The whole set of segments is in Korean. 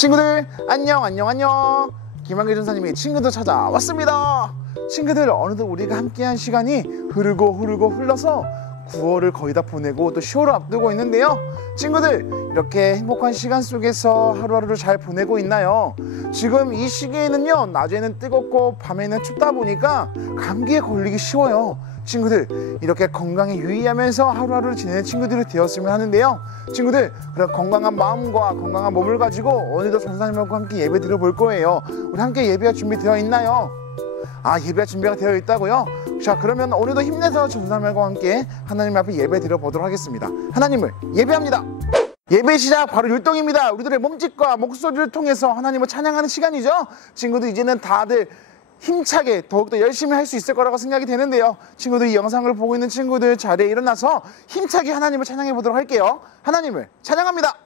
친구들 안녕. 김한길 전사님의 친구들 찾아왔습니다. 친구들, 어느덧 우리가 함께한 시간이 흐르고 흘러서 9월을 거의 다 보내고 또 10월을 앞두고 있는데요. 친구들, 이렇게 행복한 시간 속에서 하루하루를 잘 보내고 있나요? 지금 이 시기에는요, 낮에는 뜨겁고 밤에는 춥다 보니까 감기에 걸리기 쉬워요. 친구들, 이렇게 건강에 유의하면서 하루하루를 지내는 친구들이 되었으면 하는데요. 친구들, 그런 건강한 마음과 건강한 몸을 가지고 오늘도 전사님과 함께 예배 드려볼 거예요. 우리 함께 예배가 준비되어 있나요? 예배가 준비가 되어 있다고요? 자, 그러면 오늘도 힘내서 전사님과 함께 하나님 앞에 예배 드려보도록 하겠습니다. 하나님을 예배합니다. 예배 시작 바로 율동입니다. 우리들의 몸짓과 목소리를 통해서 하나님을 찬양하는 시간이죠. 친구들, 이제는 다들 힘차게 더욱더 열심히 할 수 있을 거라고 생각이 되는데요. 친구들, 이 영상을 보고 있는 친구들 자리에 일어나서 힘차게 하나님을 찬양해 보도록 할게요. 하나님을 찬양합니다.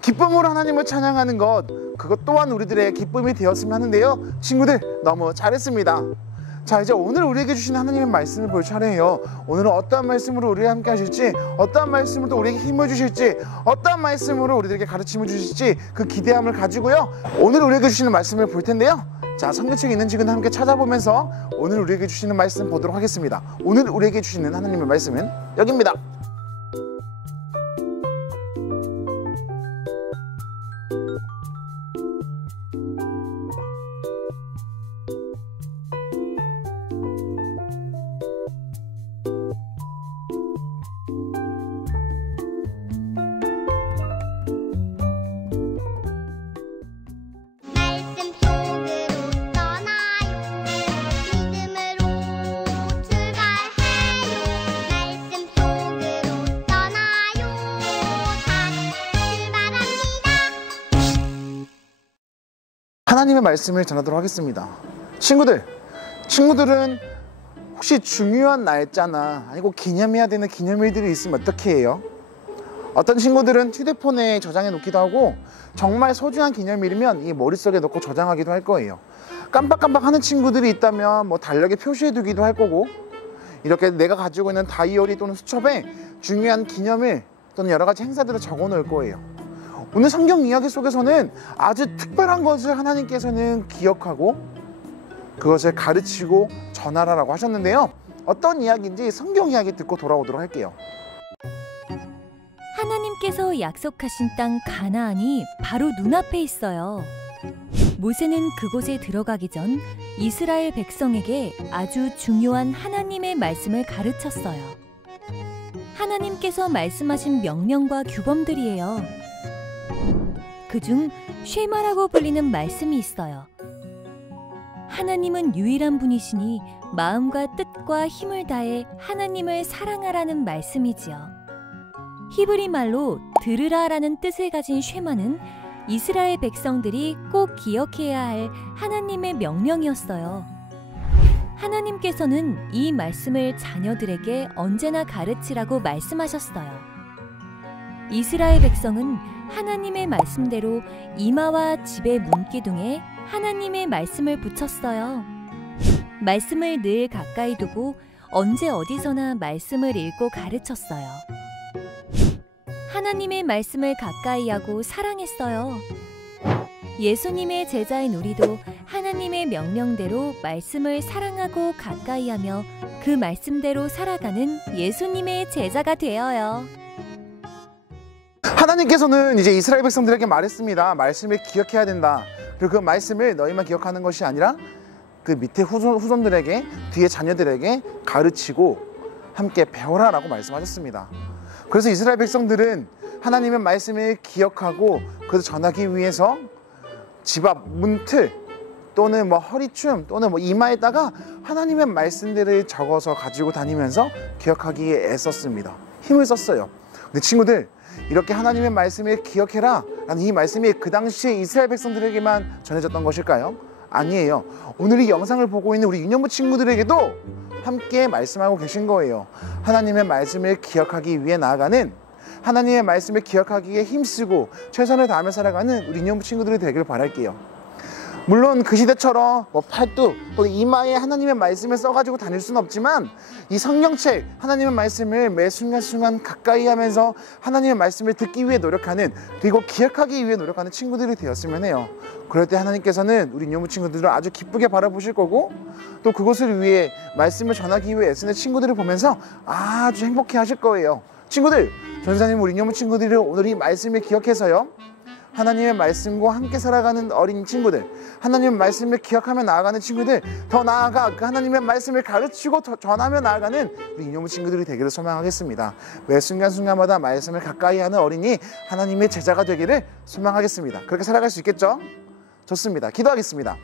기쁨으로 하나님을 찬양하는 것, 그것 또한 우리들의 기쁨이 되었으면 하는데요. 친구들, 너무 잘했습니다. 자, 이제 오늘 우리에게 주신 하나님의 말씀을 볼 차례예요. 오늘은 어떠한 말씀으로 우리와 함께 하실지, 어떠한 말씀으로 또 우리에게 힘을 주실지, 어떠한 말씀으로 우리들에게 가르침을 주실지 그 기대함을 가지고요, 오늘 우리에게 주시는 말씀을 볼 텐데요. 자, 성경책에 있는 지금 함께 찾아보면서 오늘 우리에게 주시는 말씀 보도록 하겠습니다. 오늘 우리에게 주시는 하나님의 말씀은 여기입니다. 하나님의 말씀을 전하도록 하겠습니다. 친구들은 혹시 중요한 날짜나 아니고 기념해야 되는 기념일들이 있으면 어떻게 해요? 어떤 친구들은 휴대폰에 저장해 놓기도 하고, 정말 소중한 기념일이면 이 머릿속에 넣고 저장하기도 할 거예요. 깜빡깜빡 하는 친구들이 있다면 뭐 달력에 표시해 두기도 할 거고, 이렇게 내가 가지고 있는 다이어리 또는 수첩에 중요한 기념일 또는 여러 가지 행사들을 적어 놓을 거예요. 오늘 성경 이야기 속에서는 아주 특별한 것을 하나님께서는 기억하고 그것을 가르치고 전하라라고 하셨는데요. 어떤 이야기인지 성경 이야기 듣고 돌아오도록 할게요. 하나님께서 약속하신 땅 가나안이 바로 눈앞에 있어요. 모세는 그곳에 들어가기 전 이스라엘 백성에게 아주 중요한 하나님의 말씀을 가르쳤어요. 하나님께서 말씀하신 명령과 규범들이에요. 그중 쉐마라고 불리는 말씀이 있어요. 하나님은 유일한 분이시니 마음과 뜻과 힘을 다해 하나님을 사랑하라는 말씀이지요. 히브리 말로 들으라라는 뜻을 가진 쉐마는 이스라엘 백성들이 꼭 기억해야 할 하나님의 명령이었어요. 하나님께서는 이 말씀을 자녀들에게 언제나 가르치라고 말씀하셨어요. 이스라엘 백성은 하나님의 말씀대로 이마와 집의 문기둥에 하나님의 말씀을 붙였어요. 말씀을 늘 가까이 두고 언제 어디서나 말씀을 읽고 가르쳤어요. 하나님의 말씀을 가까이 하고 사랑했어요. 예수님의 제자인 우리도 하나님의 명령대로 말씀을 사랑하고 가까이 하며 그 말씀대로 살아가는 예수님의 제자가 되어요. 하나님께서는 이제 이스라엘 백성들에게 말했습니다. 말씀을 기억해야 된다. 그리고 그 말씀을 너희만 기억하는 것이 아니라 그 밑에 후손들에게, 뒤에 자녀들에게 가르치고 함께 배워라 라고 말씀하셨습니다. 그래서 이스라엘 백성들은 하나님의 말씀을 기억하고 그것을 전하기 위해서 집 앞 문틀 또는 뭐 허리춤 또는 뭐 이마에다가 하나님의 말씀들을 적어서 가지고 다니면서 기억하기에 애썼습니다. 힘을 썼어요. 근데 친구들, 이렇게 하나님의 말씀을 기억해라 라는 이 말씀이 그 당시에 이스라엘 백성들에게만 전해졌던 것일까요? 아니에요. 오늘 이 영상을 보고 있는 우리 유년부 친구들에게도 함께 말씀하고 계신 거예요. 하나님의 말씀을 기억하기 위해 나아가는, 하나님의 말씀을 기억하기에 힘쓰고 최선을 다하며 살아가는 우리 유년부 친구들이 되길 바랄게요. 물론 그 시대처럼 뭐 팔뚝 또는 이마에 하나님의 말씀을 써가지고 다닐 수는 없지만, 이 성경책 하나님의 말씀을 매 순간순간 가까이 하면서 하나님의 말씀을 듣기 위해 노력하는, 그리고 기억하기 위해 노력하는 친구들이 되었으면 해요. 그럴 때 하나님께서는 우리 유년부 친구들을 아주 기쁘게 바라보실 거고, 또 그것을 위해 말씀을 전하기 위해 애쓰는 친구들을 보면서 아주 행복해 하실 거예요. 친구들, 전사님 우리 유년부 친구들이 오늘 이 말씀을 기억해서요, 하나님의 말씀과 함께 살아가는 어린 친구들, 하나님의 말씀을 기억하며 나아가는 친구들, 더 나아가 그 하나님의 말씀을 가르치고 전하며 나아가는 우리 유년부 친구들이 되기를 소망하겠습니다. 매 순간순간마다 말씀을 가까이 하는 어린이, 하나님의 제자가 되기를 소망하겠습니다. 그렇게 살아갈 수 있겠죠? 좋습니다. 기도하겠습니다.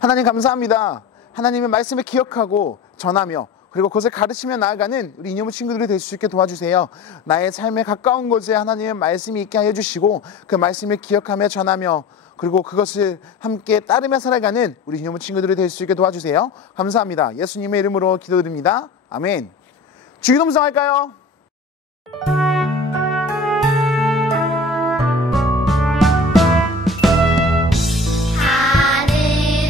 하나님 감사합니다. 하나님의 말씀을 기억하고 전하며 그리고 그것을 가르치며 나아가는 우리 유년부 친구들이 될 수 있게 도와주세요. 나의 삶에 가까운 곳에 하나님의 말씀이 있게 하여 주시고 그 말씀을 기억하며 전하며 그리고 그것을 함께 따르며 살아가는 우리 유년부 친구들이 될 수 있게 도와주세요. 감사합니다. 예수님의 이름으로 기도드립니다. 아멘. 주기도 묵상할까요? 하늘에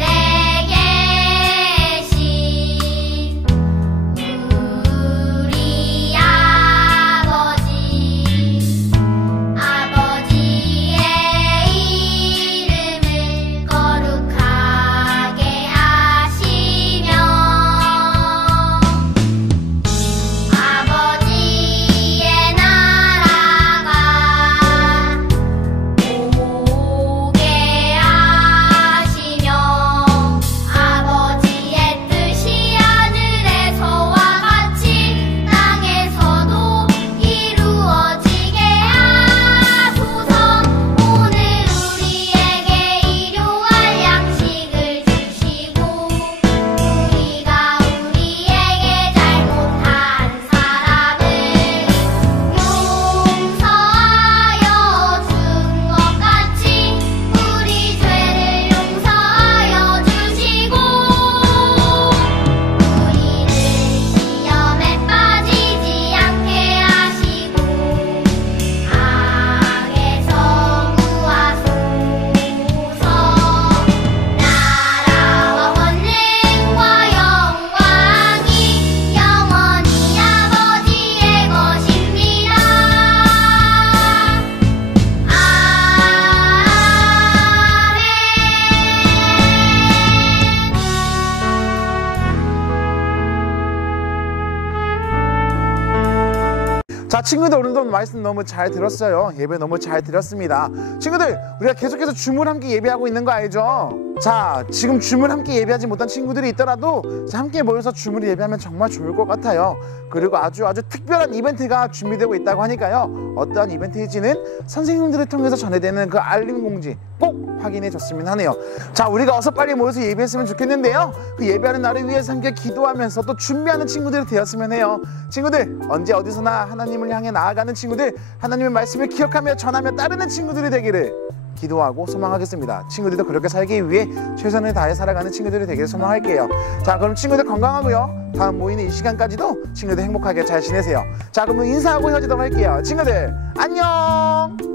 계신 자, 친구들 오늘도 말씀 너무 잘 들었어요. 예배 너무 잘 드렸습니다. 친구들, 우리가 계속해서 줌을 함께 예배하고 있는 거 알죠? 자, 지금 줌을 함께 예배하지 못한 친구들이 있더라도 함께 모여서 줌을 예배하면 정말 좋을 것 같아요. 그리고 아주 특별한 이벤트가 준비되고 있다고 하니까요. 어떠한 이벤트인지는 선생님들을 통해서 전해되는 그 알림 공지 꼭 확인해 줬으면 하네요. 자, 우리가 어서 빨리 모여서 예배했으면 좋겠는데요. 그 예배하는 날을 위해서 함께 기도하면서 또 준비하는 친구들이 되었으면 해요. 친구들, 언제 어디서나 하나님을 향해 나아가는 친구들, 하나님의 말씀을 기억하며 전하며 따르는 친구들이 되기를 기도하고 소망하겠습니다. 친구들도 그렇게 살기 위해 최선을 다해 살아가는 친구들이 되기를 소망할게요. 자, 그럼 친구들 건강하고요. 다음 모이는 이 시간까지도 친구들 행복하게 잘 지내세요. 자, 그럼 인사하고 헤어지도록 할게요. 친구들 안녕.